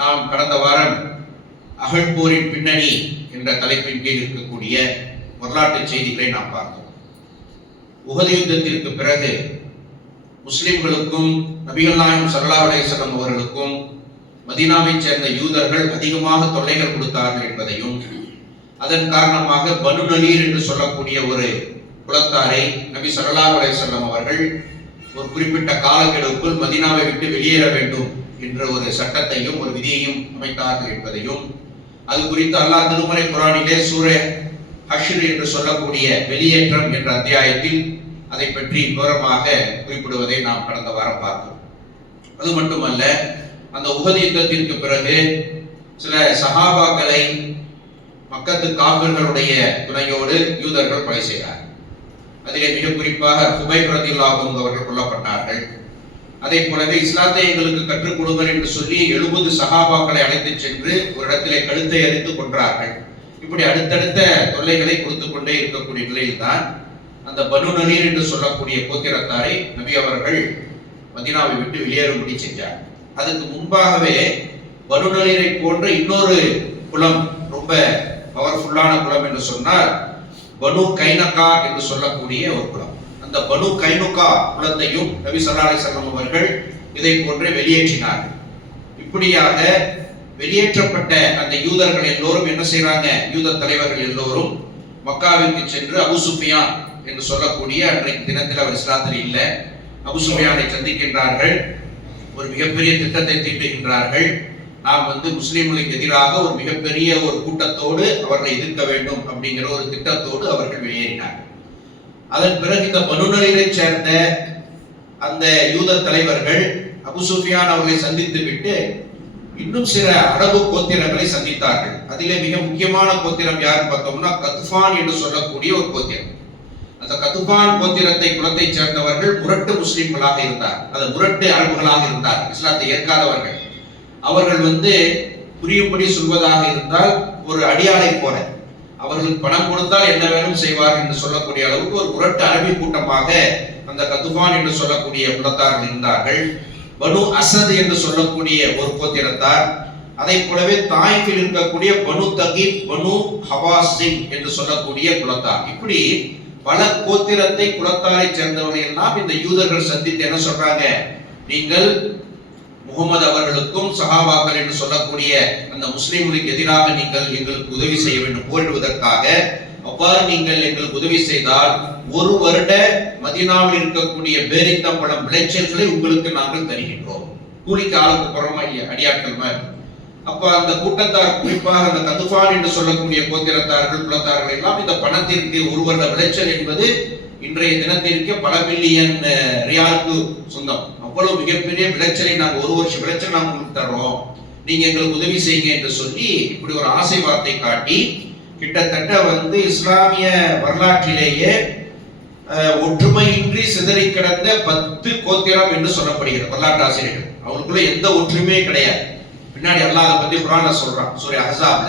நாம் கடந்த வாரம் அகழ்போரின் பின்னணி என்ற தலைப்பின் கீழ் இருக்கக்கூடிய வரலாற்று செய்திகளை நாம் பார்த்தோம். உஹது யுத்தத்திற்கு பிறகு முஸ்லிம்களுக்கும் நபிகள் நாயகம் ஸல்லல்லாஹு அலைஹி வஸல்லம் அவர்களுக்கும் மதீனாவைச் சேர்ந்த யூதர்கள் அதிகமாக தொல்லைகள் கொடுத்தார்கள் என்பதையும், அதன் காரணமாக பனு நலீர் என்று சொல்லக்கூடிய ஒரு குலத்தாரை நபி ஸல்லல்லாஹு அலைஹி வஸல்லம் அவர்கள் ஒரு குறிப்பிட்ட காலக்கெடுவுக்குள் மதீனாவை விட்டு வெளியேற வேண்டும் என்ற ஒரு சட்டத்தையும் ஒரு விதியையும் அமைத்தார்கள் என்பதையும், அது குறித்து அல்லாஹ் திருமறை குர்ஆனிலே சூரா ஹஷ்ர் என்று சொல்லக்கூடிய வெளியேற்றம் என்ற அத்தியாயத்தில் அதை பற்றி விவரமாக குறிப்பிடுவதை நாம் கடந்த வாரம் பார்த்தோம். அது மட்டுமல்ல, அந்த உஹது யுத்தத்திற்கு பிறகு சில சஹாபாக்களை மக்கத்து காஃபிர்களுடைய துணையோடு யூதர்கள் கொலை செய்தார்கள். அதிலே மிக குறிப்பாக ஹுபைப் ரலியல்லாஹு அன்ஹு அவர்கள் கொல்லப்பட்டார்கள். அதே போலவே இஸ்லாத்தை எங்களுக்கு கற்றுக் கொடுங்கள் என்று சொல்லி 70 சஹாபாக்களை அழைத்துச் சென்று ஒரு இடத்திலே கழுத்தை அறுத்து கொன்றார்கள். இப்படி அடுத்தடுத்த தொல்லைகளை கொடுத்து கொண்டே இருக்கக்கூடிய நிலையில்தான் அந்த பனு நலீர் என்று சொல்லக்கூடிய கோத்திரத்தாரை நபி அவர்கள் மதீனாவை விட்டு வெளியேறும்படி செஞ்சார். அதுக்கு முன்பாகவே பனு நலீரை போன்ற இன்னொரு குலம், ரொம்ப பவர்ஃபுல்லான குலம் என்று சொன்னால் பனு கைனகா என்று சொல்லக்கூடிய ஒரு குலம். அந்த பனு கைனுகா குலத்தையும் நபி ஸல்லல்லாஹு அலைஹி வஸல்லம் அவர்கள் இதை போன்றே வெளியேற்றினார்கள். இப்படியாக வெளியேற்றப்பட்ட அந்த யூதர்கள் எல்லோரும் என்ன செய்யறாங்க? யூத தலைவர்கள் எல்லோரும் மக்காவிற்கு சென்று அபு சுஃபியான் என்று சொல்லக்கூடிய அன்றைக்கு தினத்தில் அவர் இஸ்லாத்தில் இல்லை, அபு சுஃபியானை சந்திக்கின்றார்கள். ஒரு மிகப்பெரிய திட்டத்தை தீட்டுகின்றார்கள். நாம் முஸ்லிம்களுக்கு எதிராக ஒரு மிகப்பெரிய ஒரு கூட்டத்தோடு அவர்களை எதிர்க்க வேண்டும் அப்படிங்கிற ஒரு திட்டத்தோடு அவர்கள் வெளியேறினார்கள். அதன் பிறகு இந்த பனு நலீரை சேர்ந்த அந்த யூத தலைவர்கள் அபு சுஃபியான் அவர்களை சந்தித்து விட்டு இன்னும் சில அரபு கோத்திரங்களை சந்தித்தார்கள். அதிலே மிக முக்கியமான கோத்திரம் யாருன்னு பார்த்தோம்னா கத்ஃபான் என்று சொல்லக்கூடிய ஒரு கோத்திரம். அந்த கத்ஃபான் கோத்திரத்தை குலத்தை சேர்ந்தவர்கள் முரட்டு முஸ்லிம்களாக இருந்தார், அது முரட்டு அரபுகளாக இருந்தார், இஸ்லாத்தை ஏற்காதவர்கள். அவர்கள் புரியும்படி சொல்வதாக இருந்தால் ஒரு அடியாளை போல அவர்களுக்கு பணம் கொடுத்தால் என்ன வேணும் செய்வார்கள் என்று சொல்லக்கூடிய அளவுக்கு ஒரு முரட்டு அரபி கூட்டமாக அந்த கத்ஃபான் என்று சொல்லக்கூடிய குலத்தார்கள் இருந்தார்கள். பனு அசத் என்று சொல்லக்கூடிய ஒரு கோத்திரத்தார், அதை போலவே தாயிஃபில் இருக்கக்கூடிய பனு தகீப், பனு ஹவாஸின் என்று சொல்லக்கூடிய குலத்தார். இப்படி பல கோத்திரத்தை குலத்தாரை சேர்ந்தவர்கள் எல்லாம் இந்த யூதர்கள் சந்தித்து என்ன சொல்றாங்க? நீங்கள் முகமது அவர்களுக்கும் சஹாபாக்கள் என்று சொல்லக்கூடிய அந்த முஸ்லிம்களுக்கு எதிராக நீங்கள் எங்களுக்கு உதவி செய்ய வேண்டும் போரிடுவதற்காக. அவ்வாறு நீங்கள் எங்களுக்கு உதவி செய்தால் ஒரு வருட மதீனாவில் இருக்கக்கூடிய பேரித்தம்பழம் விளைச்சல்களை உங்களுக்கு நாங்கள் தருகின்றோம். கூலிக்கு ஆளுக்கு புறமா அடியாட்கள் மாதிரி. அப்ப அந்த கூட்டத்தார், குறிப்பாக அந்த கத்ஃபான் என்று சொல்லக்கூடிய கோத்திரத்தார்கள் குலத்தார்கள் எல்லாம் இந்த பணத்திற்கு ஒரு வருட விளைச்சல் என்பது இன்றைய தினத்திற்கு பல பில்லியன் ரியாலுக்கு சொந்தம். அவ்வளவு மிகப்பெரிய விளைச்சலை நாங்கள் ஒரு வருஷம் விளைச்சல் நாங்கள் உங்களுக்கு தர்றோம், நீங்க எங்களுக்கு உதவி செய்யுங்க என்று சொல்லி இப்படி ஒரு ஆசை வார்த்தை காட்டி கிட்டத்தட்ட இஸ்லாமிய வரலாற்றிலேயே ஒற்றுமையின்றி சிதறி கிடந்த 10 கோத்திரம் என்று சொல்லப்படுகிறது வரலாற்று ஆசிரியர்கள். அவங்களுக்குள்ள எந்த ஒற்றுமையே கிடையாது. பின்னாடி அல்லாஹ் அதை பத்தி குர்ஆன்ல சொல்றான் சூரா அஹ்ஸாப்ல.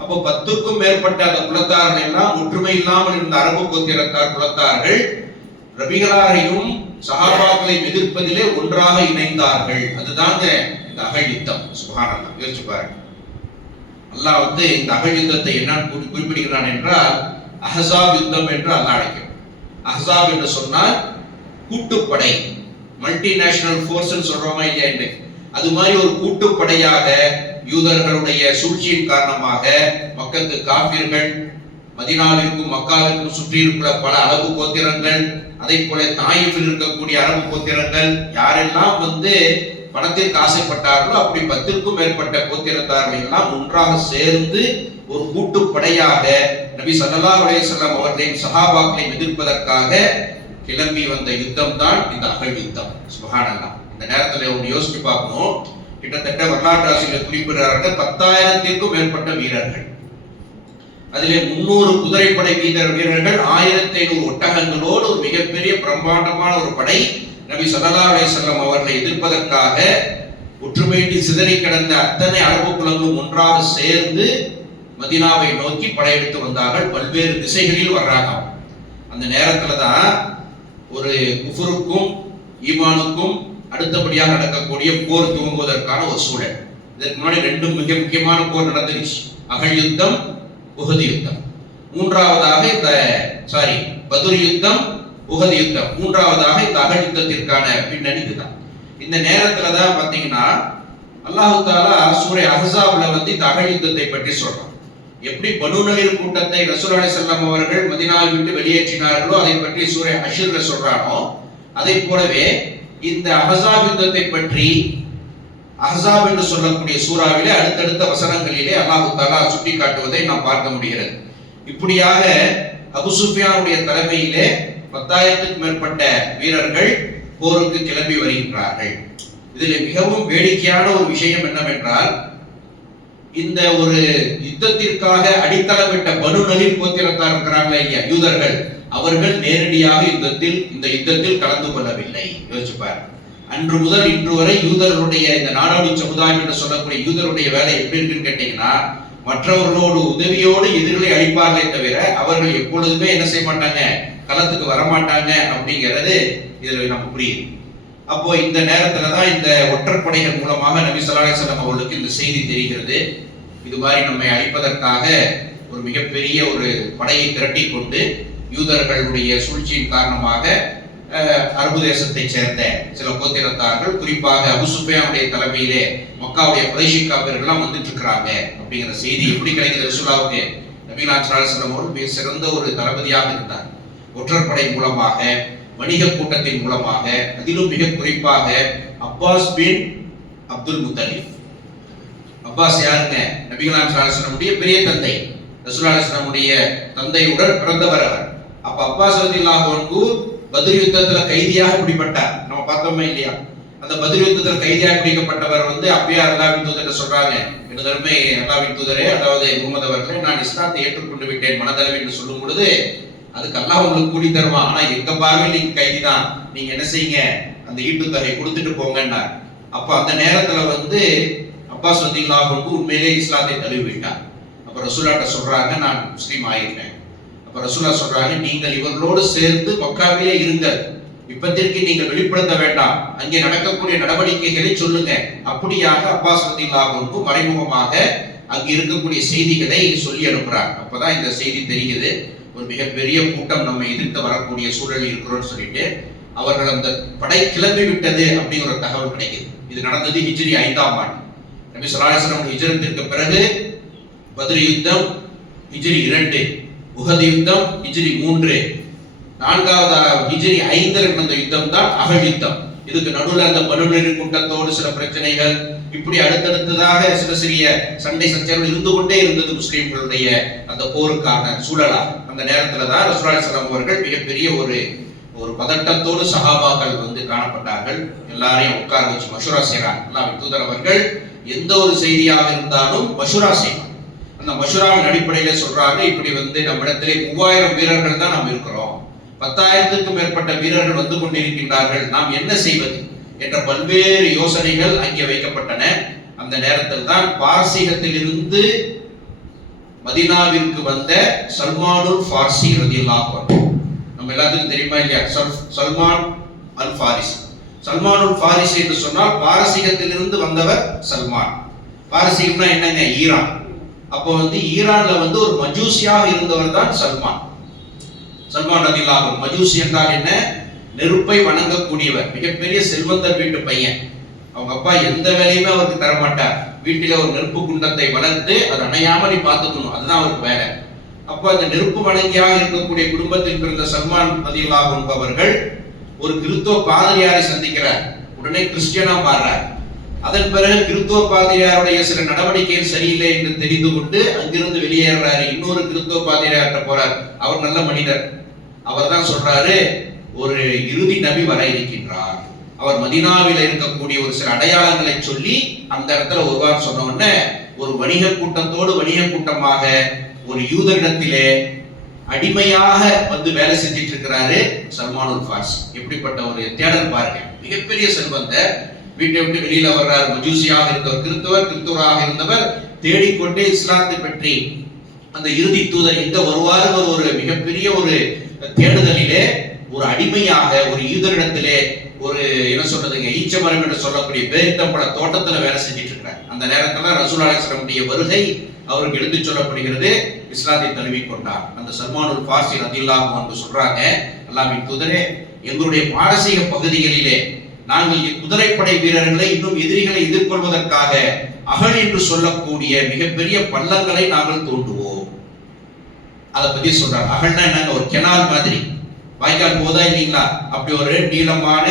அப்போ 10க்கும் மேற்பட்ட அந்த குலத்தார்கள் எல்லாம் ஒற்றுமை இல்லாமல் இருந்த அரபு கோத்திரத்தார் குலத்தார்கள் ரபிகளாரையும் சஹாபாக்களை எதிர்ப்பதிலே ஒன்றாக இணைந்தார்கள். அதுதாங்க இந்த அகழ் யுத்தம். சுப்ஹானல்லாஹ், யோசிச்சு பாருங்க. அல்லாஹ் இந்த அகழ் யுத்தத்தை என்னன்னு குறிப்பிடுகிறான் என்றால் அஹ்ஸாப் யுத்தம் என்று அல்லாஹ் அழைக்கிறான். அஹ்ஸாப் என்று சொன்னால் கூட்டுப்படை, மல்டிநேஷனல் ஃபோர்ஸ் சொல்றோமா இல்லையா என்று, அது மாதிரி ஒரு கூட்டுப்படையாக யூதர்களுடைய சூழ்ச்சியின் காரணமாக மக்களுக்கு காபிர்கள், மதீனாவிற்கும் மக்காவிற்கும் சுற்றி இருக்கிற பல அரபு கோத்திரங்கள், அதை போல தாயிஃபில் இருக்கக்கூடிய அரபு கோத்திரங்கள் யாரெல்லாம் பணத்திற்கு ஆசைப்பட்டார்களோ அப்படி 10க்கும் மேற்பட்ட கோத்திரத்தார்கள் எல்லாம் ஒன்றாக சேர்ந்து ஒரு கூட்டுப்படையாக நபி ஸல்லல்லாஹு அலைஹி வஸல்லம் அவர்களையும் சஹாபாக்களையும் எதிர்ப்பதற்காக கிளம்பி வந்த யுத்தம் தான் இந்த அகழ் யுத்தம். சுப்ஹானல்லாஹ். இந்த நேரத்தில் ஒன்று யோசிச்சு பார்க்கணும். கிட்டத்தட்ட வரலாற்று ஆசிரியர் குறிப்பிடுறார்கள் 10,000க்கும் மேற்பட்ட வீரர்கள், அதிலே 300 குதிரைப்படை வீரர்கள், 1500 ஒட்டகங்களோடு ஒரு மிகப்பெரிய பிரம்மாண்டமான ஒரு படை நபி ஸல்லல்லாஹு அலைஹி வஸல்லம் அவர்களை எதிர்ப்பதற்காக ஒற்றுமையின்றி சிதறி கிடந்த அத்தனை அரபு குலங்களும் ஒன்றாக சேர்ந்து மதீனாவை நோக்கி படையெடுத்து வந்தார்கள். பல்வேறு திசைகளில் வர்றாங்க. அந்த நேரத்துல தான் ஒரு குஃபருக்கும் ஈமானுக்கும் அடுத்தபடியாக நடக்கக்கூடிய போர் துவங்குவதற்கான ஒரு சூழல். இதற்கு முன்னாடி 2 மிக முக்கியமான போர் நடந்துருச்சு. அகழ் யுத்தம், உஹது யுத்தம். மூன்றாவதாக பத்ர் யுத்தம், உஹது யுத்தம். மூன்றாவதாக இந்த அகழ் யுத்தத்திற்கான பின்னணி இதுதான். இந்த நேரத்துல தான் பாத்தீங்கன்னா அல்லாஹ் தஆலா சூரை அஹ்ஸாப்ல இந்த அகழ் யுத்தத்தை பற்றி சொல்றான். எப்படி பனு நலீர் கூட்டத்தை ரசூலுல்லாஹி ஸல்லல்லாஹு அலைஹி வஸல்லம் அவர்கள் மதீனாவை விட்டு வெளியேற்றினார்களோ அதை பற்றி சூரை ஹஷ்ர்ல சொல்றானோ, அதை போலவே இந்த அஹ்ஸாப் யுத்தத்தை பற்றி அஹ்ஸாப் என்று சொல்லக்கூடிய சூறாவிலே அடுத்தடுத்த வசனங்களிலே அல்லாஹ் தஆலா சுட்டி காட்டுவதை நாம் பார்க்க முடிகிறது. இப்படியாக அபு சுஃபியானுடைய தலைமையிலே 10,000க்கும் மேற்பட்ட வீரர்கள் போருக்கு கிளம்பி வருகின்றார்கள். இதில் மிகவும் வேடிக்கையான ஒரு விஷயம் என்னவென்றால், இந்த ஒரு யுத்தத்திற்காக அடித்தளமிட்ட பனு நலீர் கோத்திரத்தார் இருக்கிறாங்க இல்லையா, யூதர்கள், அவர்கள் நேரடியாக இந்த யுத்தத்தில் கலந்து கொள்ளவில்லை. யோசிச்சுப்பார். அன்று முதல் இன்று வரை யூதர்களுடைய இந்த நாடோடி சமுதாயம் என்று சொல்லக்கூடிய யூதருடைய வேலை எப்படி இருக்குன்னு கேட்டீங்கன்னா, மற்றவர்களோடு உதவியோடு எதிர்களை அழிப்பார்களே தவிர அவர்கள் எப்பொழுதுமே என்ன செய்ய மாட்டாங்க, களத்துக்கு வரமாட்டாங்க அப்படிங்கிறது இதுல நமக்கு புரியுது. அப்போ இந்த நேரத்துல தான் இந்த ஒற்றற்படைகள் மூலமாக நபி ஸல்லல்லாஹு அலைஹி வஸல்லம் அவர்களுக்கு இந்த செய்தி தெரிகிறது. இது மாதிரி நம்மை அழிப்பதற்காக ஒரு மிகப்பெரிய ஒரு படையை திரட்டி கொண்டு யூதர்களுடைய சூழ்ச்சியின் காரணமாக அரபு தேசத்தை சேர்ந்த சில கோத்திரத்தார்கள், குறிப்பாக அபு சுஃபியானுடைய தலைமையிலே மக்காவுடைய குறைஷி காபிர்கள்லாம் வந்துட்டு இருக்கிறாங்க அப்படிங்கிற செய்தி எப்படி கிடைக்கிறது ரசூலுல்லாஹ்வுக்கு? நபிகள் ஸல்லல்லாஹு அலைஹி வஸல்லம் அவர்கள் மிக சிறந்த ஒரு தளபதியாக இருந்தார். ஒற்றற்படை மூலமாக, வணிக கூட்டத்தின் மூலமாக, அதிலும் மிக குறிப்பாக அப்பாஸ் பின் அப்துல் முத்தலிப். அப்பாஸ் யாருங்க? நபிகள் ஸல்லல்லாஹு அலைஹி வஸல்லம் பெரிய தந்தை, ரசூலுல்லாஹி ஸல்லல்லாஹு அலைஹி வஸல்லம் தந்தையுடன் பிறந்தவர் அவர். அப்ப அப்பாஸ் ரலியல்லாஹு அன்ஹு பத்ர் யுத்தத்துல கைதியாக பிடிபட்டார். நம்ம பார்த்தோமே இல்லையா? அந்த பத்ர் யுத்தத்துல கைதியாக பிடிக்கப்பட்டவர் அப்பயே அல்லாஹ்வின் தூதர் சொல்றாங்க, எனதருமை அல்லாஹ்வின் தூதரே, அதாவது முகமது அவர்களே, நான் இஸ்லாத்தை ஏற்றுக்கொண்டு விட்டேன் மனதளவில் என்று சொல்லும் பொழுது, அதுக்கு அல்லாஹ் உங்களுக்கு கூடி தருவான், ஆனா எங்க பார்வையில் நீங்க கைதிதான், நீங்க என்ன செய்யுங்க, அந்த ஈட்டு தொகை கொடுத்துட்டு போங்கன்னார். அப்ப அந்த நேரத்துல அப்பாஸ் ரலியல்லாஹு அன்ஹு உண்மையிலே இஸ்லாத்தை தழுவி விட்டார். அப்ப ரசூலுல்லாஹ் சொல்றாங்க, நான் முஸ்லீம் ஆயிருக்கேன். அப்ப ரசூலுல்லாஹ் சொல்றாங்க, நீங்கள் இவர்களோடு சேர்ந்து மக்காவிலே இருங்கள், இப்பத்திற்கு நீங்கள் வெளிப்படுத்த வேண்டாம், அங்கே நடக்கக்கூடிய நடவடிக்கைகளை சொல்லுங்க. அப்படியாக அப்பாஸ் ரலியல்லாஹு அன்ஹு மறைமுகமாக அங்கு இருக்கக்கூடிய செய்திகளை சொல்லி அனுப்புறாங்க. அப்பதான் இந்த செய்தி தெரியுது, ஒரு மிகப்பெரிய கூட்டம் நம்ம எதிர்த்து வரக்கூடிய சூழலில் இருக்கிறோம்னு சொல்லிட்டு அவர்கள் அந்த படை கிளம்பி விட்டது அப்படிங்கிற ஒரு தகவல் கிடைக்குது. இது நடந்தது ஹிஜ்ரி 5ஆம் ஆண்டு. நபி ஸல்லல்லாஹு அலைஹி வஸல்லம் ஹிஜ்ரத்திற்கு பிறகு பத்ர் யுத்தம் ஹிஜ்ரி 2, உஹது யுத்தம் ஹிஜ்ரி 3, 4வது ஹிஜ்ரி 5 நடந்த யுத்தம் தான் அகழ் யுத்தம். இதுக்கு நடுவில் அந்த பனு நலீர் கூட்டத்தோடு சில பிரச்சனைகள், இப்படி அடுத்தடுத்ததாக சில சிறிய சண்டை சச்சரவுகள் இருந்து கொண்டே இருந்தது முஸ்லிம்களுடைய அந்த போருக்கான சூழலாக. அந்த நேரத்துல தான் ரசூலுல்லாஹி ஸல்லல்லாஹு அலைஹி வஸல்லம் அவர்கள் மிகப்பெரிய ஒரு பதட்டத்தோடு சஹாபாக்கள் காணப்பட்டார்கள். எல்லாரையும் உட்கார வச்சு மஷூரா செய்றாங்க. அல்லாஹ்வின் தூதர் அவர்கள் எந்த ஒரு செய்தியாக இருந்தாலும் மஷூரா செய்வாங்க. அந்த மஷூராவின் அடிப்படையில சொல்றாங்க, இப்படி நம்மிடத்திலே 3000 வீரர்கள் தான் நாம் இருக்கிறோம், 10,000க்கும் மேற்பட்ட வீரர்கள் வந்து கொண்டிருக்கின்றார்கள், நாம் என்ன செய்வது என்ற பல்வேறு யோசனைகள் அங்கே வைக்கப்பட்டன. அந்த நேரத்தில் தான் பாரசீகத்தில் இருந்து மதீனாவிற்கு வந்த சல்மானுல் ஃபாரிசி ரலியல்லாஹு அன்ஹு, நம்ம எல்லாத்துக்கும் தெரியுமா இல்லையா, சல்மான் அல் ஃபாரிசி. சல்மானுல் ஃபாரிசி என்று சொன்னால் பாரசீகத்தில் இருந்து வந்தவர் சல்மான். பாரசீகம்னா என்னங்க? ஈரான். அப்போ ஈரான்ல ஒரு மஜூசியாக இருந்தவர் தான் சல்மான். சல்மான் ரலியல்லாஹு அன்ஹு மஜூசி என்றால் என்ன? நெருப்பை வணங்கக்கூடியவர், மிகப்பெரிய செல்வந்தர் வீட்டு பையன். அவங்க அப்பா எந்த வேலையுமே அவருக்கு தரமாட்டார். வீட்டில ஒரு நெருப்பு குண்டத்தை வளர்த்து அது அணையாம நீ பார்த்துக்கணும், அதுதான் அவருக்கு வேலை. அப்ப அந்த நெருப்பு வணங்கியாக இருக்கக்கூடிய குடும்பத்தில் பிறந்த சல்மான் ரலியல்லாஹு அன்ஹு அவர்கள் ஒரு கிறிஸ்துவ பாதிரியாரை சந்திக்கிறார். உடனே கிறிஸ்டியனா மாறுறார். அதன் பிறகு கிறிஸ்துவ பாதிரியாருடைய சில நடவடிக்கைகள் சரியில்லை என்று தெரிந்து கொண்டு அங்கிருந்து வெளியேறாரு. இன்னொரு கிறிஸ்துவ பாதிரியார்ட்ட போறார். அவர் நல்ல மனிதர். அவர் தான் சொல்றாரு, ஒரு இறுதி நபி வர இருக்கின்றார், அவர் மதீனாவில் இருக்கக்கூடிய ஒரு சில அடையாளங்களை சொல்லி அந்த இடத்துல ஒருவார் சொன்ன உடனே ஒரு வணிக கூட்டத்தோடு வணிக கூட்டமாக ஒரு யூதரிடத்திலே அடிமையாக வேலை செஞ்சிட்டு இருக்கிறாரு சல்மானுல் ஃபாரிசி. எப்படிப்பட்ட ஒரு தேடல் பாருங்க. மிகப்பெரிய செல்வந்தர், வீட்டை விட்டு வெளியில வர்றார். மஜூசியாக இருந்தவர், கிறிஸ்துவராக இருந்தவர், தேடிக்கொண்டே இஸ்லாத்தை பற்றி அந்த இறுதி தூதர் எங்க வருவார் ஒரு மிகப்பெரிய ஒரு தேடுதலிலே ஒரு அடிமையாக ஒரு யூதரிடத்திலே ஒரு என்ன சொல்றதுங்க ஈச்சமரம் என்று சொல்லக்கூடிய பேரித்தம்பழ தோட்டத்துல வேலை செஞ்சிட்டு இருக்கிறார். அந்த நேரத்துல ரசூல் அலைஹிஸ்ஸலாமுடைய வருகை அவருக்கு எடுத்துச் சொல்லப்படுகிறது. இஸ்லாத்தை தழுவிக் கொண்டார். அந்த சல்மானுல் ஃபார்சி ரலியல்லாஹு அன்ஹு சொல்றாங்க, அல்லாஹ்வின் தூதரே, எங்களுடைய பாரசீக பகுதிகளிலே நாங்கள் குதிரைப்படை வீரர்களை இன்னும் எதிரிகளை எதிர்கொள்வதற்காக அகழ் என்று சொல்லக்கூடிய மிகப்பெரிய பள்ளங்களை நாங்கள் தோண்டுவோம். அதை பத்தி சொல்றாங்க. அகழ்னா என்னங்க, ஒரு கெனால் மாதிரி, வாய்க்கால் போதா இல்லைங்களா, அப்படி ஒரு நீளமான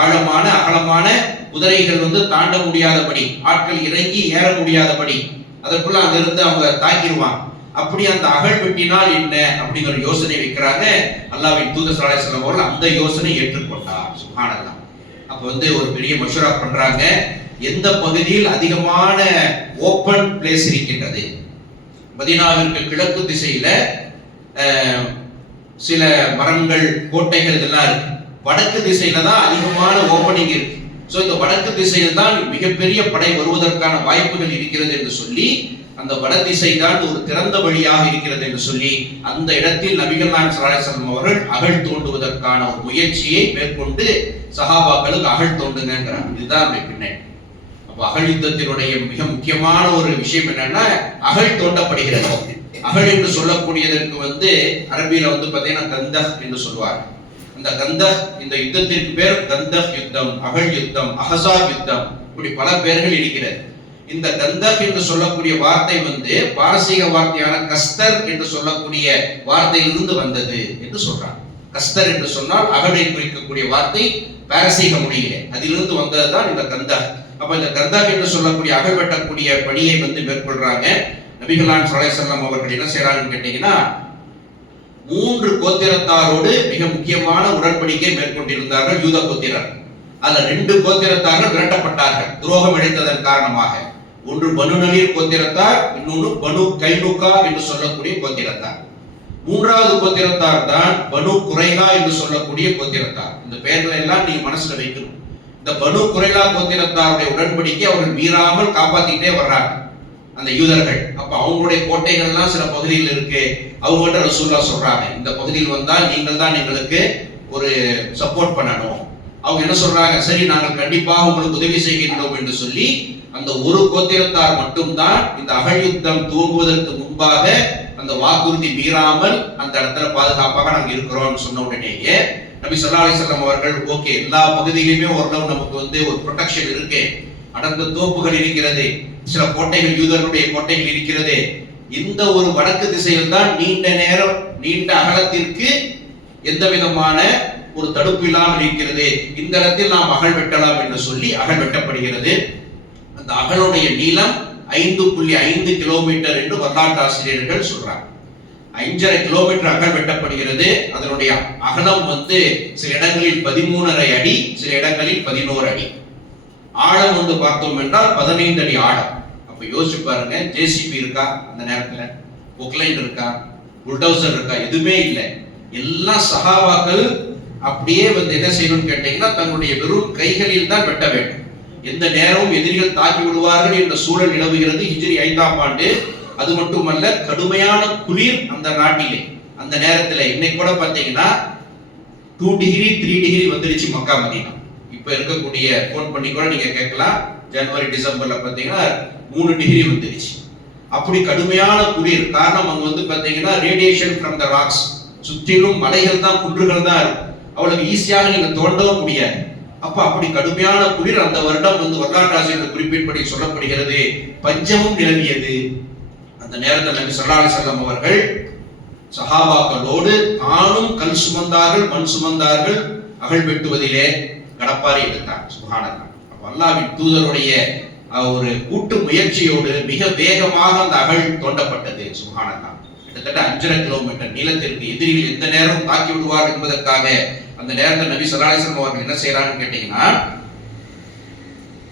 ஆழமான அகலமான குதிரைகள் தாண்ட முடியாதபடி, ஆட்கள் இறங்கி ஏற முடியாதபடி, அதற்குள்ள அங்கிருந்து அவங்க தாக்கிடுவாங்க. அப்படி அந்த அகழ் வெட்டினால் என்ன அப்படிங்கிற யோசனை வைக்கிறாங்க. அல்லாஹ்வின் தூதர் ஸல்லல்லாஹு அலைஹி வஸல்லம் அவர்கள் அந்த யோசனை ஏற்றுக்கொண்டார். சுப்ஹானல்லாஹ். அப்ப ஒரு பெரிய மஷூரா பண்றாங்க. எந்த பகுதியில் அதிகமான ஓபன் பிளேஸ் இருக்கின்றது, மதீனாவிற்கு கிழக்கு திசையில சில மரங்கள் கோட்டைகள் இதெல்லாம் இருக்கு. வடக்கு திசையில தான் அதிகமான ஓபனிங் இருக்கு. சோ இந்த வடக்கு திசையில் தான் மிகப்பெரிய படை வருவதற்கான வாய்ப்புகள் இருக்கிறது என்று சொல்லி, அந்த வட திசை தான் ஒரு திறந்த வழியாக இருக்கிறது என்று சொல்லி அந்த இடத்தில் நபிகள் நாயகம் ஸல்லல்லாஹு அலைஹி வஸல்லம் அவர்கள் அகழ் தோண்டுவதற்கான ஒரு முயற்சியை மேற்கொண்டு சஹாபாக்களுக்கு அகழ் தோண்டுங்கிறாங்க. இதுதான் அந்த பின்னணி. அப்ப அகழ் யுத்தத்தினுடைய மிக முக்கியமான ஒரு விஷயம் என்னன்னா, அகழ் தோண்டப்படுகிறது. அகழ் என்று சொல்லக்கூடியதற்கு அரபியில பாத்தீங்கன்னா கந்தஹ் என்று சொல்வார். அந்த கந்தஹ், இந்த யுத்தத்திற்கு பேர் கந்தஹ் யுத்தம், அகழ் யுத்தம், அஹஸாப் யுத்தம், இப்படி பல பெயர்கள் இருக்கிறது. இந்த கந்தஹ் என்று சொல்லக்கூடிய வார்த்தை பாரசீக வார்த்தையான கஸ்தர் என்று சொல்லக்கூடிய வார்த்தையிலிருந்து வந்தது என்று சொல்றாங்க. கஸ்தர் என்று சொன்னால் அகழை குறிக்கக்கூடிய வார்த்தை பாரசீக மொழியிலே, அதிலிருந்து வந்ததுதான் இந்த கந்தஹ். அப்ப இந்த கந்தஹ் என்று சொல்லக்கூடிய அகழ் வெட்டக்கூடிய பணியை மேற்கொள்றாங்க. நபிகள் நாயகம் ஸல்லல்லாஹு அலைஹி வஸல்லம் அவர்கள் என்ன செய்யறாங்கன்னு கேட்டீங்கன்னா, 3 கோத்திரத்தாரோடு மிக முக்கியமான உடன்படிக்கை மேற்கொண்டிருந்தார்கள் யூத கோத்திரர். அதுல 2 கோத்திரத்தார்கள் விரட்டப்பட்டார்கள் துரோகம் இழைத்ததன் காரணமாக. ஒன்று பனு நலீர் கோத்திரத்தார், இன்னொன்று பனு கைனுகா என்று சொல்லக்கூடிய கோத்திரத்தார். 3வது கோத்திரத்தார் தான் பனு குரைலா என்று சொல்லக்கூடிய கோத்திரத்தார். இந்த பெயர்களை எல்லாம் நீங்க மனசுல வைக்கணும். இந்த பனு குரைலா கோத்திரத்தாருடைய உடன்படிக்கை அவர்கள் மீறாமல் காப்பாத்திட்டே வர்றாங்க அந்த யூதர்கள். அப்ப அவங்களுடைய கோட்டைகள் எல்லாம் சில பகுதியில் இருக்கு. அவங்கள்ட்ட ரசூலுல்லாஹ் சொல்றாங்க, இந்த பகுதியில் வந்தால் நீங்கள் தான் எங்களுக்கு ஒரு சப்போர்ட் பண்ணணும். அவங்க என்ன சொல்றாங்க, சரி நாங்கள் கண்டிப்பாக உங்களுக்கு உதவி செய்கின்றோம் என்று சொல்லி அந்த ஒரு கோத்திரத்தார் மட்டும்தான் இந்த அகழ் யுத்தம் துவங்குவதற்கு முன்பாக அந்த வாக்குறுதி மீறாமல் அந்த இடத்துல பாதுகாப்பாக நாங்கள் இருக்கிறோம் சொன்ன உடனேயே நபி ஸல்லல்லாஹு அலைஹி வஸல்லம் அவர்கள், ஓகே, எல்லா பகுதியிலுமே ஓரளவு நமக்கு ஒரு ப்ரொடெக்ஷன் இருக்கு, அடர்ந்த தோப்புகள் இருக்கிறது, சில கோட்டைகள் யூதர்களுடைய கோட்டைகள் இருக்கிறது, இந்த ஒரு வடக்கு திசையில் தான் நீண்ட அகலத்திற்கு எந்த விதமான ஒரு தடுப்பு இல்லாமல் இருக்கிறது, இந்த இடத்தில் நாம் அகழ் வெட்டலாம் என்று சொல்லி அகழ் வெட்டப்படுகிறது. அந்த அகழுடைய நீளம் 5.5 கிலோமீட்டர் என்று வரலாற்று ஆசிரியர்கள் சொல்றாங்க. 5.5 கிலோமீட்டர் அகழ் வெட்டப்படுகிறது. அதனுடைய அகலம் சில இடங்களில் 13.5 அடி, சில இடங்களில் 11 அடி. ஆழம் பார்த்தோம் என்றால் 15 அடி ஆழம். அப்ப யோசிச்சு பாருங்க, ஜேசிபி இருக்கா அந்த நேரத்துல, பொக்லைன் இருக்கா, புல்டோசர் இருக்கா, எதுவுமே இல்லை. எல்லா சஹாபாக்கள் அப்படியே என்ன செய்யணும்னு கேட்டீங்கன்னா, தன்னுடைய வெறும் கைகளில் தான் வெட்ட வேண்டும். எந்த நேரமும் எதிரிகள் தாக்கி விடுவார்கள் என்ற சூழல் நிலவுகிறது. ஹிஜ்ரி 5ஆம் ஆண்டு. அது மட்டுமல்ல, கடுமையான குளிர் அந்த நாட்டிலே. அந்த நேரத்துல இன்னைக்கு கூட பாத்தீங்கன்னா 2 டிகிரி 3 டிகிரி வந்துருச்சு மக்கா மதீனா. இப்ப இருக்கக்கூடிய போன் பண்ணி கூட நீங்க கேட்கலாம், ஜனவரி டிசம்பர்ல பாத்தீங்கன்னா 3 டிகிரி வந்துருச்சு. அப்படி கடுமையான குளிர். காரணம் அங்க பாத்தீங்கன்னா ரேடியேஷன் ஃப்ரம் த ராக்ஸ், சுற்றிலும் மலைகள் தான் குன்றுகள் தான் இருக்கும். அவ்வளவு ஈஸியாக நீங்க தோண்டவும் முடியாது. அப்ப அப்படி கடுமையான குளிர். அந்த வருடம் வரலாற்று ஆசிரியர்கள் குறிப்பின்படி சொல்லப்படுகிறது, பஞ்சமும் நிலவியது. அந்த நேரத்தில் நபி ஸல்லல்லாஹு அலைஹி வஸல்லம் அவர்கள் சஹாபாக்களோடு தானும் கல் சுமந்தார்கள், மண் சுமந்தார்கள், அகழ் வெட்டுவதிலே கடப்பாரி எடுத்தார். சுப்ஹானல்லாஹ். அப்ப அல்லாஹ்வின் தூதருடைய ஒரு கூட்டு முயற்சியோடு மிக வேகமாக அந்த அகழ் தோண்டப்பட்டது. சுப்ஹானல்லாஹ். கிட்டத்தட்ட 5.5 கிலோமீட்டர் நீளத்திற்கு எதிரிகள் எந்த நேரம் தாக்கி விடுவார் என்பதற்காக அந்த நேரத்தில் நபி ஸல்லல்லாஹு அலைஹி வஸல்லம் அவர்கள் என்ன செய்யறாங்கன்னு கேட்டீங்கன்னா,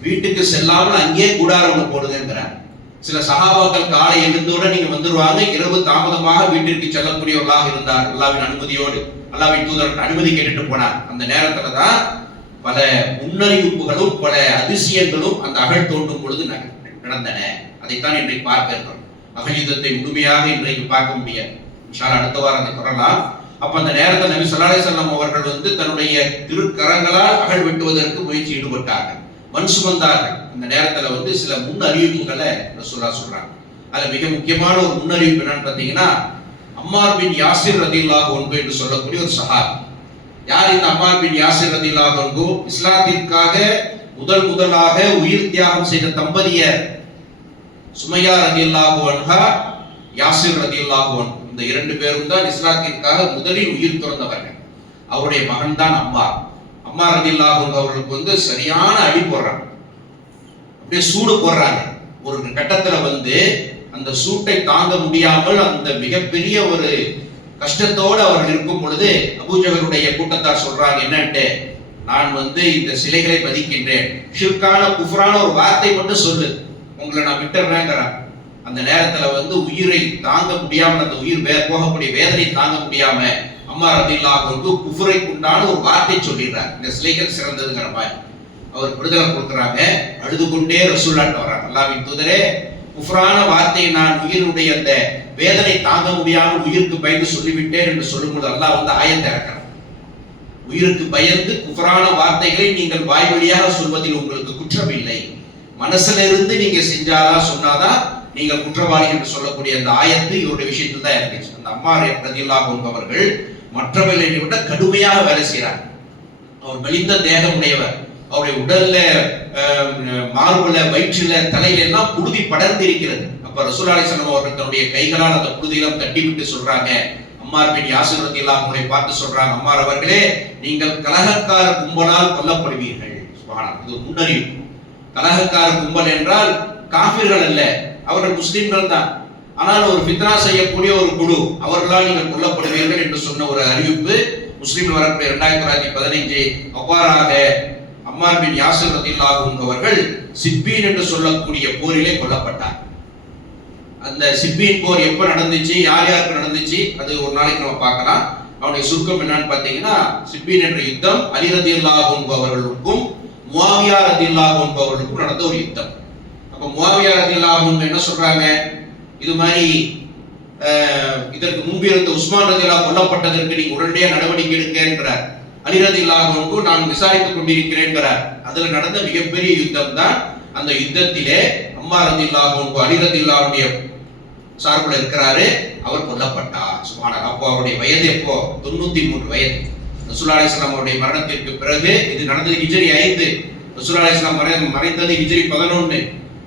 வீட்டுக்கு செல்லாமல் அங்கேயே கூடாரம் போடுதுங்கிறார். சில சஹாபாக்கள் காலை எழுந்தவுடன் நீங்க வந்துருவாங்க, இரவு தாமதமாக வீட்டிற்கு செல்லக்கூடியவர்களாக இருந்தார். அல்லாஹ்வின் அனுமதியோடு, அல்லாஹ்வின் தூதர் அனுமதி கேட்டுட்டு போனார். அந்த நேரத்துல தான் பல முன்னறிவிப்புகளும் பல அதிசயங்களும் அந்த அகழ் தோண்டும் பொழுது நடந்தன. அதைத்தான் இன்றைக்கு பார்க்க இருக்கிறோம். அகழ் யுத்தத்தை முழுமையாக இன்றைக்கு பார்க்க முடியாது. இன்ஷா அல்லாஹ் அடுத்த வாரம் அதை தொடரலாம். அப்ப அந்த நேரத்தில் நபி ஸல்லல்லாஹு அலைஹி வஸல்லம் அவர்கள் வந்து தன்னுடைய திருக்கரங்களால் அகழ் வெட்டுவதற்கு முயற்சி ஈடுபட்டார்கள், மண் சுமந்தார்கள். இந்த நேரத்துல வந்து சில முன் அறிவிப்புகளை ரசூலுல்லாஹ் சொல்றாங்க. அதுல மிக முக்கியமான ஒரு முன்னறிவிப்பு என்னன்னு பாத்தீங்கன்னா, அம்மார் பின் யாசிர் ரலியல்லாஹு அன்ஹு என்று சொல்லக்கூடிய ஒரு சஹாபி. யார் இந்த அம்மார் பின் யாசிர் ரலியல்லாஹு அன்ஹு? இஸ்லாத்திற்காக முதலாக உயிர் தியாகம் செய்த தம்பதியர் சுமையா ரலியல்லாஹு அன்ஹா, யாசிர் ரலியல்லாஹு அன்ஹு. இந்த இரண்டு பேரும் தான் இஸ்லாத்திற்காக முதலில் உயிர் துறந்தவர்கள். அவருடைய மகன் தான் அம்மார். அம்மார் ரலியல்லாஹு அன்ஹு அவர்களுக்கு வந்து சரியான அடி போடுறாங்க, அப்படியே சூடு போடுறாங்க. ஒரு கட்டத்துல வந்து அந்த சூட்டை தாங்க முடியாமல் அந்த மிகப்பெரிய ஒரு கஷ்டத்தோடு அவர்கள் இருக்கும் பொழுது அபூஜஹலுடைய கூட்டத்தார் சொல்றாங்க, என்னன்ட்டு, நான் வந்து இந்த சிலைகளை மதிக்கின்றேன், ஷிர்கான குஃப்ரான ஒரு வார்த்தை மட்டும் சொல்லு, உங்களை நான் விட்டுறேங்கிறான். அந்த நேரத்துல வந்து உயிரை தாங்க முடியாமல், அந்த உயிர் போகக்கூடிய வேதனை தாங்க முடியாம அம்மார் ரலியல்லாஹு அன்ஹு குஃப்ரைக்கு உண்டான ஒரு வார்த்தை சொல்லிடுறார், இந்த சிலைகள் சிறந்ததுங்கிற மாதிரி. அவர் விடுதலை கொடுக்குறாங்க. அழுது கொண்டே ரசூலுல்லாஹ் வர்றாங்க, அல்லாஹ்வின் தூதரே, குஃப்ரான வார்த்தையை நான் உயிருடைய அந்த வேதனை தாங்க முடியாமல் உயிருக்கு பயந்து சொல்லிவிட்டேன் என்று சொல்லும்போது அல்லாஹ் வந்து ஆயத்தை இறக்கிறார். உயிருக்கு பயந்து குஃப்ரான வார்த்தைகளை நீங்கள் வாய் வழியாக சொல்வதில் உங்களுக்கு குற்றம் இல்லை, மனசுல இருந்து நீங்க செஞ்சாதான் சொன்னாதான் நீங்கள் குற்றவாளி என்று சொல்லக்கூடிய அந்த ஆயத்து இவருடைய விஷயத்தில் தான் இருந்துச்சு. அந்த அம்மார் ரலியல்லாஹு அன்ஹு அவர்கள் மற்றவர்களை விட கடுமையாக வேலை செய்கிறார். அவர் மெலிந்த தேகம் உடையவர். அவருடைய உடல்ல, மார்புல, வயிற்றுல, தலையில எல்லாம் புழுதி படர்ந்து இருக்கிறது. அப்ப ரசூலுல்லாஹி ஸல்லல்லாஹு அலைஹி வஸல்லம் அவர்கள் தன்னுடைய கைகளால் அந்த புழுதியெல்லாம் தட்டி விட்டு சொல்றாங்க, அம்மார் பின் யாசிர் ரலியல்லாஹு அன்ஹு பார்த்து சொல்றாங்க, அம்மார் அவர்களே, நீங்கள் கலகக்கார கும்பலால் கொல்லப்படுவீர்கள். சுப்ஹானல்லாஹ். இது ஒரு முன்னறிவிப்பு. கலகக்கார கும்பல் என்றால் காஃபிர்கள் அல்ல, அவர்கள் முஸ்லிம்கள் தான். ஆனால் ஒரு ஃபித்னா செய்யக்கூடிய ஒரு குழு, அவர்களால் நீங்கள் கொல்லப்படுவீர்கள் என்று சொன்ன ஒரு அறிவிப்பு முஸ்லிம் வரக்கூடிய 2915. அவ்வாறாக அம்மார் பின் யாசிர் ரலியல்லாஹு அன்ஹு அவர்கள் சிப்பீன் என்று சொல்லக்கூடிய போரிலே கொல்லப்பட்டார். அந்த சிப்பீன் போர் எப்ப நடந்துச்சு, யார் யாருக்கு நடந்துச்சு, அது ஒரு நாளைக்கு நம்ம பார்க்கலாம். அவனுடைய சுருக்கம் என்னன்னு பாத்தீங்கன்னா, சிப்பீன் என்ற யுத்தம் அலி ரலியல்லாஹு அன்ஹு அவர்களுக்கும் முஆவியா ரலியல்லாஹு அன்ஹு அவர்களுக்கும் நடந்த ஒரு யுத்தம். அப்ப முஆவியா ரலியல்லாஹு அன்ஹு என்ன சொல்றாங்க, இது மாதிரி இதற்கு முன்பு இருந்த உஸ்மான் ரலியல்லாஹு கொல்லப்பட்டதற்கு நீங்க உடனடியாக நடவடிக்கை எடுக்கிறார். அலி ரலியல்லாஹு அன்ஹு நான் விசாரித்துக் கொண்டிருக்கிறேன். அதுல நடந்த மிகப்பெரிய யுத்தம் தான். அந்த யுத்தத்திலே அம்மார் ரலியல்லாஹு அன்ஹு அலி ரலியல்லாஹு அன்ஹு சார்பில் இருக்கிறாரு, அவர் கொல்லப்பட்டார். சுப்ஹானல்லாஹ். அப்போ அவருடைய வயது எப்போ? 93 வயது. ரசூலுல்லாஹி அலைஹி வஸல்லம் அவருடைய மரணத்திற்கு பிறகு, இது நடந்தது ஹிஜ்ரி 5, ரசூலுல்லாஹி அலைஹி வஸல்லம் மறைந்தது ஹிஜ்ரி 11.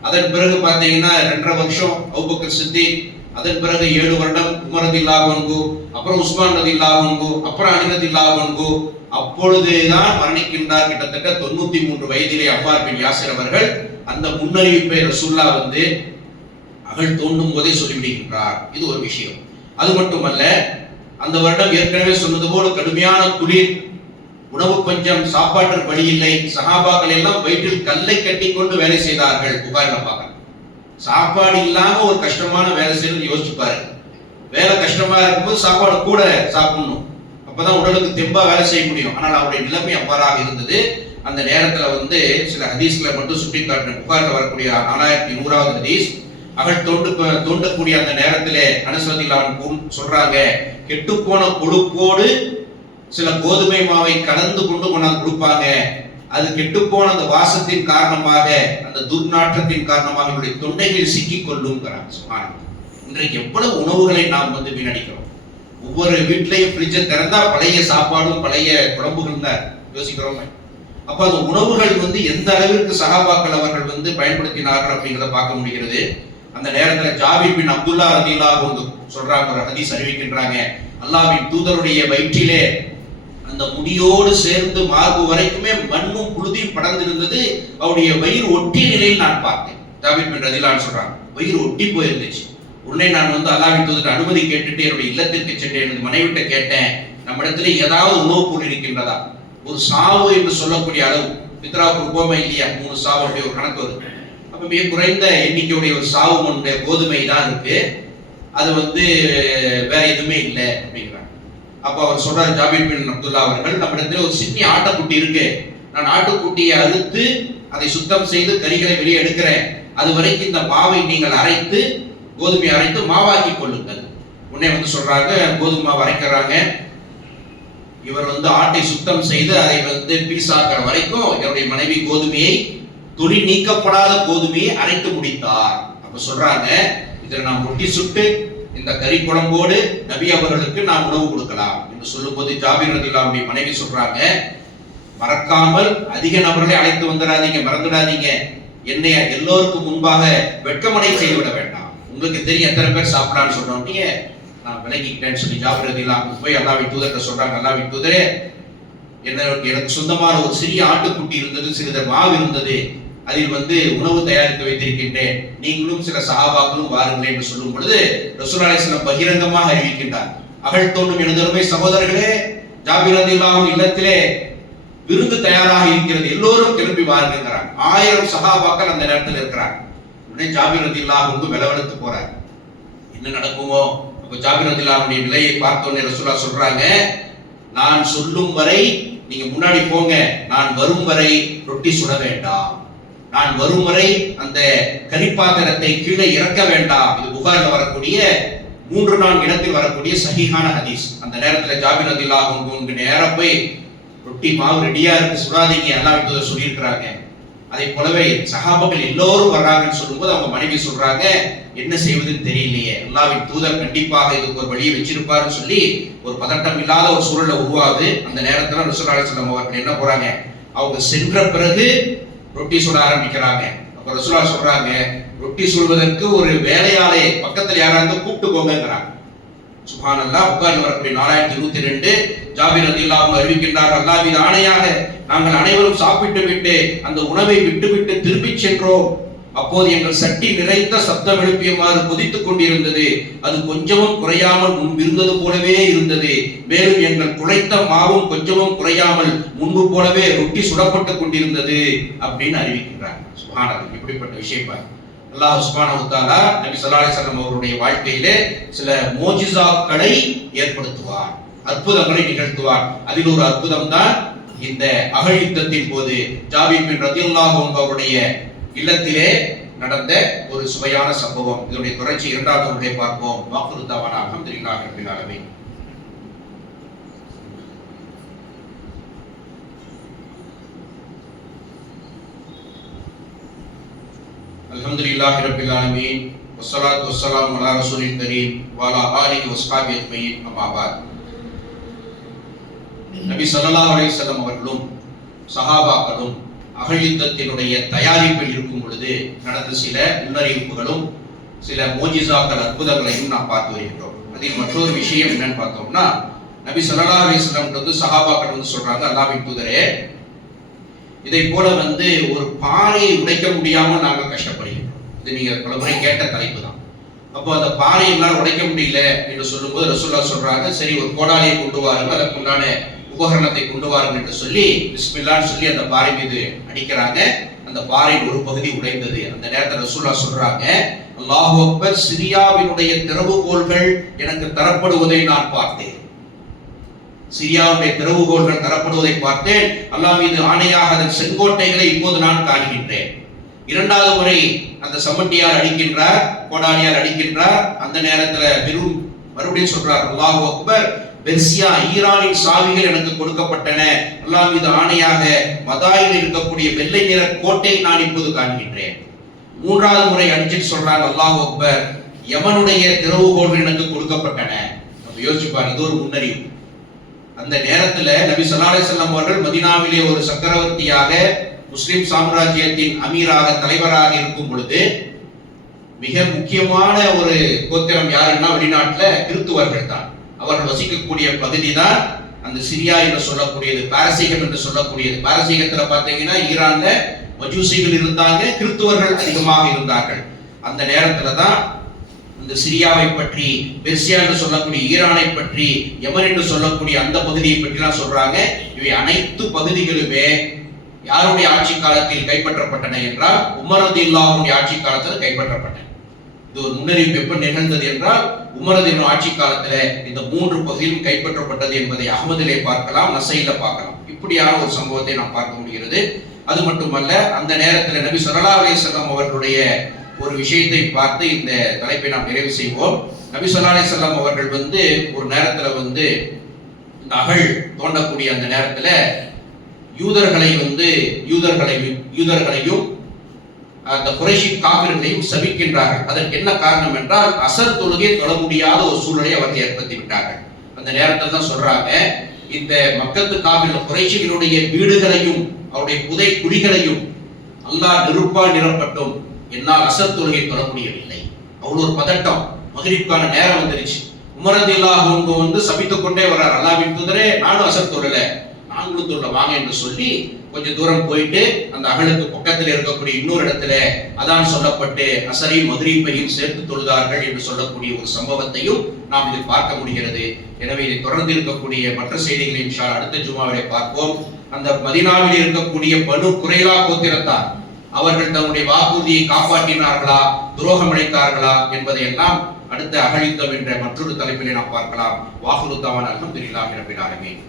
அதன் பிறகு பாத்தீங்கன்னா 2.5 வருஷம் அபூபக்கர் சித்திக், அதன் பிறகு 7 வருடம் உமர் ரலியல்லாஹு அன்ஹு, அப்புறம் உஸ்மான் ரலியல்லாஹு அன்ஹு, அப்புறம் அலி ரலியல்லாஹு அன்ஹு. அப்பொழுதுதான் மரணிக்கின்றார். கிட்டத்தட்ட 93 வயதிலே அம்மார் பின் யாசிர் அவர்கள் அந்த முன்னறிவிப்பை ரசூலுல்லாஹ் வந்து அகழ் தோண்டும் போதே சொல்லிவிடுகின்றார். இது ஒரு விஷயம். அது மட்டுமல்ல, அந்த வருடம் ஏற்கனவே சொன்னது போல கடுமையான குளிர், உணவு பஞ்சம், சாப்பாட்டிற்கு வழி இல்லை. சஹாபாக்கள் எல்லாம் வயிற்றில் கல்லை கட்டி கொண்டு வேலை செய்தார்கள். புகாரில பார்க்க, சாப்பாடு இல்லாம ஒரு கஷ்டமான வேலை செய்யறது யோசிச்சு பாருங்க. வேலை கஷ்டமா இருக்கும்போது சாப்பாடு கூட சாப்பிடணும், அப்பதான் உடலுக்கு தெம்பா வேலை செய்ய முடியும். ஆனால் அவருடைய நிலைமை அவ்வாறாக இருந்தது. அந்த நேரத்துல வந்து சில ஹதீஸ்களை மட்டும் சுட்டி காட்டின. புகாரில் வரக்கூடிய 4100வது ஹதீஸ், அகழ் தோண்டக்கூடிய அந்த நேரத்திலே அனஸ் ரலியல்லாஹு அன்ஹு சொல்றாங்க, கெட்டுப்போன கொழுப்போடு சில கோதுமை மாவை கலந்து கொண்டு கொண்டாந்து கொடுப்பாங்க. அது கெட்டுப்போன அந்த வாசத்தின் காரணமாக, அந்த துர்நாற்றத்தின் காரணமாக என்னுடைய தொண்டைகளில் சிக்கிக் கொள்ளுங்கிறாங்க. இன்றைக்கு எவ்வளவு உணவுகளை நாம் வந்து வீணடிக்கிறோம். ஒவ்வொரு வீட்லையும் ஃப்ரிட்ஜை திறந்தா பழைய சாப்பாடும் பழைய குழம்புகள் தான் யோசிக்கிறோம். அப்ப அந்த உணவுகள் வந்து எந்த அளவிற்கு சஹாபாக்கள் அவர்கள் வந்து பயன்படுத்தினார்கள் அப்படிங்கிறத பார்க்க முடிகிறது. அந்த நேரத்துல ஜாபிர் பின் அப்துல்லா ரலியல்லாஹு அன்ஹு சொல்றாங்க, ஒரு ஹதீஸ் அறிவிக்கின்றாங்க, அல்லாஹ்வின் தூதருடைய வயிற்றிலே அந்த முடியோடு சேர்ந்து மார்பு வரைக்குமே மண்ணும் புழுதியும் படர்ந்திருந்தது. அவருடைய வயிறு ஒட்டிய நிலையில் நான் பார்த்தேன். ஜாபிர் பின் ரலியல்லாஹு அன்ஹு சொல்றாங்க, வயிறு ஒட்டி போயிருந்துச்சு. உடனே நான் வந்து அல்லாஹ்வின் தூதருக்கு அனுமதி கேட்டுட்டு என்னுடைய இல்லத்திற்கு சென்று எனது மனைவிட்ட கேட்டேன், நம்மிடத்துல ஏதாவது உணவுப் பொருள் இருக்கின்றதா? ஒரு சாவு என்று சொல்லக்கூடிய அளவு, பித்ராவுக்கு உபமை இல்லையா, 3 சாவு அப்படி ஒரு கணக்கு வருது. அப்ப மிக குறைந்த எண்ணிக்கையுடைய ஒரு சாவு மண்ணுடைய கோதுமை தான் இருக்கு, அது வந்து வேற எதுவுமே இல்லை அப்படிங்கிறாங்க. அப்ப அவர் சொல்றாரு, ஜாபிர் பின் அப்துல்லா அவர்கள், நம்மிடத்துல ஒரு சின்ன ஆட்டுக்குட்டி இருக்கு, நான் ஆட்டுக்குட்டியை அறுத்து அதை சுத்தம் செய்து கறிகளை வெளியே எடுக்கிறேன், அது வரைக்கும் இந்த மாவை நீங்கள் அரைத்து, கோதுமை அரைத்து மாவாக்கி கொள்ளுங்கள். உடனே வந்து சொல்றாங்க, கோதுமை மாவு அரைக்கிறாங்க. இவர் ஆட்டை சுத்தம் செய்து அதை பீசாக்கிற வரைக்கும் என்னுடைய மனைவி கோதுமையை, துளி நீக்கப்படாத கோதுமையை அரைத்து முடித்தார். அப்ப சொல்றாங்க, இதில் நாம் ரொட்டி சுட்டு இந்த கறி குழம்போடு நபி அவர்களுக்கு நாம் உணவு கொடுக்கலாம் என்று சொல்லும்போது ஜாபீர் ரலியல்லாஹு அன்ஹு மனைவி சொல்றாங்க, மறக்காமல் அதிக நபர்களை அழைத்து வந்துடாதீங்க, மறந்துடாதீங்க, என்னை எல்லோருக்கும் முன்பாக வெட்கமடை செய்து விட வேண்டாம். உங்களுக்கு தெரியும் எத்தனை பேர் சாப்பிடலான்னு சொன்னோன்னே நான் விலகிக்கிட்டேன்னு சொல்லி ஜாபீர் ரலியல்லாஹு அன்ஹு போய் அல்லாஹ்வின் தூதர்கிட்ட சொல்றாங்க, அல்லாஹ்வின் தூதரே, எனக்கு சொந்தமான ஒரு சிறிய ஆட்டுக்குட்டி இருந்தது, சிறிது மாவு இருந்தது, அதில் உணவு தயாரித்து வைத்திருக்கின்றேன், நீங்களும் சில சஹாபாக்களும் வாருங்களே என்று சொல்லும் பொழுது ரசூலுல்லாஹி ஸல்லல்லாஹு அலைஹி வஸல்லம் பகிரங்கமாக அறிவிக்கின்றார், அகழ் தோன்றும் எனதருமை சகோதரர்களே, ஜாபீர் ரலியல்லாஹு அன்ஹு இல்லத்திலே விருந்து தயாராக இருக்கிறது, எல்லோரும் கிளம்பி வாருங்கிறாங்க. 1000 சஹாபாக்கள் அந்த நேரத்தில் இருக்கிறாங்க. உடனே ஜாபீர் ரலியல்லாஹு அன்ஹு விலவெடுத்து போறார், என்ன நடக்குமோ. அப்ப ஜாபீர் ரலியல்லாஹு அன்ஹு நிலையை பார்த்தோன்னே ரசூலுல்லாஹ் சொல்றாங்க, நான் சொல்லும் வரை நீங்க முன்னாடி போங்க, நான் வரும் வரை ரொட்டி சுட வேண்டாம், நான் வரும் வரை அந்த கரிப்பாத்திரத்தை கீழே இறக்க வேண்டாம். இது புகாரில் வரக்கூடிய 3-4 இடத்தில் வரக்கூடிய சஹீஹான ஹதீஸ். அந்த நேரத்தில் ஜாபீர் ரலியல்லாஹு அன்ஹு நேரா போய் ரொட்டி மாவு ரெடியா இருக்கு, சுடாதீங்க, அல்லாஹ்வின் தூதர் சொல்லியிருக்கிறாங்க. அதே போலவே சஹாபாக்கள் எல்லோரும் வர்றாங்கன்னு சொல்லும்போது அவங்க மனைவி சொல்றாங்க, என்ன செய்வதுன்னு தெரியலையே, அல்லாஹ்வின் தூதர் கண்டிப்பாக இதுக்கு ஒரு வழியை வச்சிருப்பாருன்னு சொல்லி ஒரு பதட்டம் இல்லாத ஒரு சூழலை உருவாகுது. அந்த நேரத்தில் ரசூலுல்லாஹி ஸல்லல்லாஹு அலைஹி வஸல்லம் அவர்கள் என்ன போறாங்க, அவங்க சென்ற பிறகு ரொட்டி சுட ஆரம்பிக்கிறாங்க. அப்ப ரசூலுல்லாஹ் சொல்றாங்க, ரொட்டி சுடுவதற்கு ஒரு வேலையாளை பக்கத்தில் யாராவது கூப்பிட்டுக்கோங்கிறாங்க. சுப்ஹானல்லாஹ். புகாரில் வரக்கூடிய 4202 ஜாபீர் ரலியல்லாஹு அன்ஹு அறிவிக்கின்றார், அல்லாஹ்வின் ஆணையாக நாங்கள் அனைவரும் சாப்பிட்டு விட்டு அந்த உணவை விட்டுவிட்டு திரும்பி சென்றோம். அப்போது எங்கள் சட்டி நிறைத்த சத்தம் எழுப்பியமாறு கொதித்துக் கொண்டிருந்தது, அது கொஞ்சமும் குறையாமல் முன்பு இருந்தது போலவே இருந்தது, மேலும் எங்கள் குழைத்த மாவும் கொஞ்சமும் குறையாமல் முன்பு போலவே ரொட்டி சுடப்பட்டு கொண்டிருந்தது அப்படின்னு அறிவிக்கின்றார். சுப்ஹானல்லாஹ். இப்படிப்பட்ட விஷயம் பாருங்க. அல்லாஹ் சுப்ஹானஹு வ தஆலா நபி ஸல்லல்லாஹு அலைஹி வஸல்லம் அவருடைய வாழ்க்கையிலே சில மோஜிசாக்களை ஏற்படுத்துவார், அற்புதங்களை நிகழ்த்துவார். அதில் ஒரு அற்புதம் தான் இந்த அகழ் யுத்தத்தின் போது ஜாபீர் பின் ரலியல்லாஹு அன்ஹு அவருடைய இல்லத்திலே நடந்த ஒரு சுவையான சம்பவம். இதனுடைய தொடர்ச்சி 2வது முறை பார்ப்போம். வாக்குறு தவானா அல்ஹம்துலில்லாஹி ரப்பில் ஆலமீன். அல்ஹம்துலில்லாஹி ரப்பில் ஆலமீன் வஸ்ஸலாத்து வஸ்ஸலாமு அலா ரசூலில் கரீம் வ அலா ஆலிஹி வஸ்ஹாபிஹி அஜ்மஈன். அம்மா பஅத். நபி ஸல்லல்லாஹு அலைஹி வஸல்லம் அவர்களும் சஹாபாக்களும் அகழ் யுத்தத்தினுடைய தயாரிப்பில் இருக்கும் பொழுது நடந்த சில முன்னறிவிப்புகளும் சில மோஜிசாக்கள் அற்புதங்களையும் நாம் பார்த்து வருகிறோம். அதில் மற்றொரு விஷயம் என்னன்னு பார்த்தோம்னா, நபி ஸல்லல்லாஹு அலைஹி வஸல்லம் சஹாபாக்கள் சொல்றாங்க, அல்லாஹ்வின் தூதரே, இதை போல ஒரு பாறையை உடைக்க முடியாமல் நாங்கள் கஷ்டப்படுகிறோம். இது நீங்க பலமுறை கேட்ட தலைப்பு தான். அப்போ அந்த பாறையை எல்லாம் உடைக்க முடியல என்று சொல்லும்போது ரசூலுல்லாஹ் சொல்றாங்க, சரி ஒரு கோடாலியை கொண்டு வாருங்கள், அதற்கு உண்டான உபகரணத்தை கொண்டு வாருங்கள் என்று சொல்லி பிஸ்மில்லான்னு சொல்லி அந்த பாறை மீது அடிக்கிறாங்க. அந்த பாறையின் ஒரு பகுதி உடைந்தது. அந்த நேரத்தில் ரசூலுல்லாஹ் சொல்றாங்க, அல்லாஹு அக்பர், சிரியாவினுடைய திறவுகோல்கள் எனக்கு தரப்படுவதை நான் பார்த்தேன், சிரியாவுடைய திறவுகோல்கள் தரப்படுவதை பார்த்தேன், அல்லாஹ் மீது ஆணையாக அதன் செங்கோட்டைகளை இப்போது நான் காண்கின்றேன். 2வது முறை அந்த சமட்டியால் அடிக்கின்றார், கோடாலியால் அடிக்கின்றார். அந்த நேரத்தில் மறுபடியும் சொல்றார், அல்லாஹு அக்பர், பெர்சியா ஈரானின் சாவிகள் எனக்கு கொடுக்கப்பட்டன, அல்லாஹ் மீது ஆணையாக மதாயில் இருக்கக்கூடிய வெள்ளை நிற கோட்டையை நான் இப்போது காண்கின்றேன். 3வது முறை அடிச்சுட்டு சொல்றாங்க, அல்லாஹு அக்பர், யமனுடைய திறவுகோல்கள் எனக்கு கொடுக்கப்பட்டன. நம்ம யோசிச்சு பாருங்க, இது ஒரு முன்னறிவு. அந்த நேரத்துல நபி ஸல்லல்லாஹு அலைஹி வஸல்லம் அவர்கள் மதீனாவிலே ஒரு சக்கரவர்த்தியாக, முஸ்லிம் சாம்ராஜ்யத்தின் அமீராக, தலைவராக இருக்கும் பொழுது மிக முக்கியமான ஒரு கோத்திரம் யாருன்னா வெளிநாட்டுல கிறிஸ்துவர்கள் தான். அவர்கள் வசிக்கக்கூடிய பகுதி தான் அந்த சிரியா என்று சொல்லக்கூடியது, பாரசீகம் என்று சொல்லக்கூடியது. பாரசீகத்துல பாத்தீங்கன்னா ஈரான்ல மஜூசிகள் இருந்தாங்க, கிறிஸ்துவர்கள் அதிகமாக இருந்தார்கள். அந்த நேரத்துல தான் இந்த சிரியாவை பற்றி, பெர்சியா என்று சொல்லக்கூடிய ஈரானை பற்றி, யமன் என்று சொல்லக்கூடிய அந்த பகுதியை பற்றி எல்லாம் சொல்றாங்க. இவை அனைத்து பகுதிகளுமே யாருடைய ஆட்சி காலத்தில் கைப்பற்றப்பட்டன என்றால் உமர் ரலியல்லாஹு அன்ஹு ஆட்சி காலத்தில் கைப்பற்றப்பட்டன. இது ஒரு முன்னறிவிப்பு எப்ப நிகழ்ந்தது என்றால் உமர் ரலியல்லாஹு ஆட்சி காலத்துல இந்த 3 பகுதியும் கைப்பற்றப்பட்டது என்பதை அஹ்மதிலே பார்க்கலாம், நசையில பார்க்கலாம். இப்படியான ஒரு சம்பவத்தை நாம் பார்க்க முடிகிறது. அது மட்டுமல்ல, அந்த நேரத்தில் நபி ஸல்லல்லாஹு அலைஹி வஸல்லம் அவர்களுடைய ஒரு விஷயத்தை பார்த்து இந்த தலைப்பை நாம் நிறைவு செய்வோம். நபி ஸல்லல்லாஹு அலைஹி வஸல்லம் அவர்கள் ஒரு நேரத்துல இந்த அகழ் தோண்டக்கூடிய அந்த நேரத்துல யூதர்களையும் அந்த குறைஷி காபிர்களையும் சபிக்கின்றார்கள். அதற்கு என்ன காரணம் என்றால் அசர் தொழுகை தொழ முடியாத ஒரு சூழ்நிலை அவர்கள் ஏற்படுத்தி விட்டார்கள். அந்த நேரத்தில் தான் சொல்றாங்க, இந்த மக்கத்து காபிர்கள் குறைஷிகளுடைய வீடுகளையும் அவருடைய புதை குழிகளையும் அல்லாஹ் நெருப்பால் நிரப்பட்டும், என்னால் அசர் தொழுகை தொழ முடியவில்லை. அவ்வளவு ஒரு பதட்டம். மக்ரிப்கான நேரம் வந்துருச்சு. உமர் ரலியல்லாஹு அன்ஹு வந்து சபித்துக் கொண்டே வர்றார், அல்லாஹ்வின் தூதரே நானும் அசர் தொழல, நாங்களும் தொழ வாங்க என்று சொல்லி கொஞ்சம் தூரம் போயிட்டு அந்த அகலுக்கு பக்கத்தில் இருக்கக்கூடிய இன்னொரு இடத்துல அதான் சொல்லப்பட்டு அசரையும் மக்ரிபையும் சேர்த்து தொழுதார்கள் என்று சொல்லக்கூடிய ஒரு சம்பவத்தையும் நாம் இதில் பார்க்க முடிகிறது. எனவே இதை தொடர்ந்து இருக்கக்கூடிய மற்ற செய்திகளை இன்ஷா அல்லாஹ் அடுத்த ஜுமாவிலே பார்ப்போம். அந்த மதீனாவில் இருக்கக்கூடிய பனு குறைலா கோத்திரத்தார் அவர்கள் தன்னுடைய வாக்குறுதியை காப்பாற்றினார்களா, துரோகம் அளித்தார்களா என்பதை எல்லாம் அடுத்த அகழித்தம் என்ற மற்றொரு தலைப்பிலே நாம் பார்க்கலாம். வாகுரு தவான் அல்ஹம்துலில்லாஹி ரப்பில் ஆலமீன்.